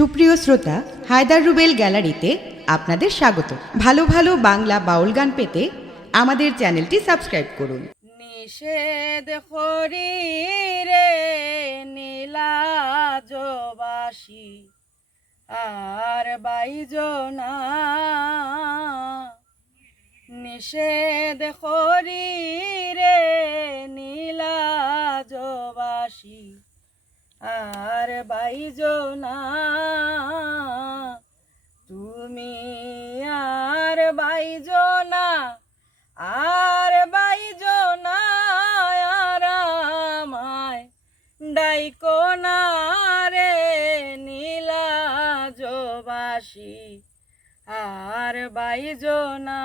সুপ্রিয় শ্রোতা, হায়দার রুবেল গ্যালারিতে আপনাদের স্বাগত। ভালো ভালো বাংলা বাউল গান পেতে আমাদের চ্যানেলটি সাবস্ক্রাইব করুন। নিষেধ করি রে নীলাজবাসী আর বাইজনা, নিষেধ করি রে নীলাজবাসী আর বাইজনা, তুমি আর বাইজনা আর বাইজনা আর আমায় ডাইকো না রে নীলাজবাসী আর বাইজনা।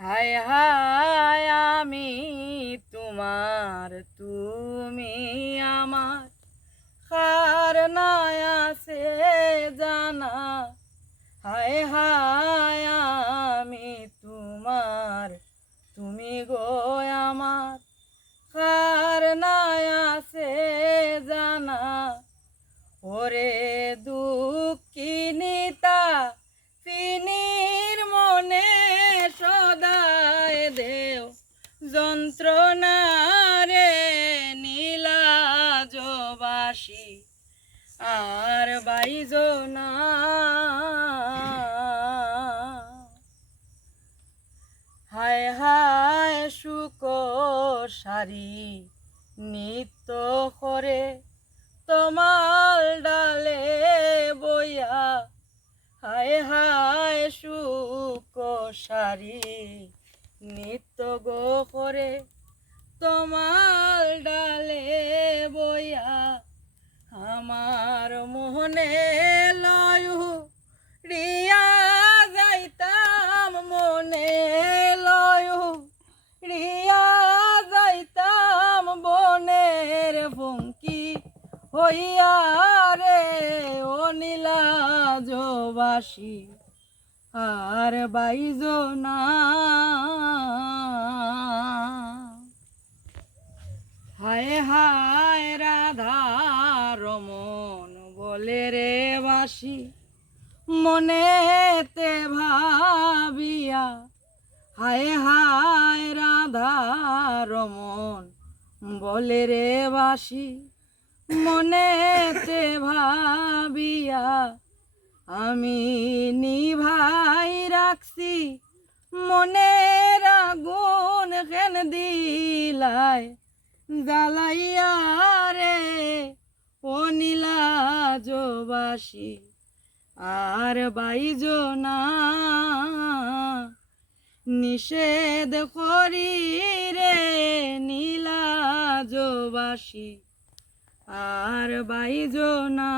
হায় হায় আমি তোমার তুমি আমার, কার নাই আছে জানা। হায় হায় আমি তোমার তুমি গো আমার, কার নাই আছে জানা। ওরে দুঃখিনীতা ফিনির মনে সদায় দেও যন্ত্রণা রে নীলাজবাসী আর বাইজনা। হায় হায় সুখ সারি নিত্য করে তোমার ডালে বইয়া, হায় হায় সুখ সারি নিত্য গো করে তোমার ডালে বইয়া, আমার মোহনে লয় রিয়া যাইতাম, মনে লয় রিয়া যাইতাম বনের ভঙ্কি হইয়া রে ও নীলাজবাসী আর বাইজনা। হায় হায় রাধা রমন বলে রে বাসি মনেতে ভাবিয়া, হায় হায় রাধা রমন বলে রে বাসি মনেতে ভাবিয়া, আমি নিভাই রাখছি মনের আগুন কেন দিলাই জ্বালাইয়া রে ও নীলাজবাসী আর বাইজনা। নিষেধ করি রে নীলাজবাসী আর বাইজনা।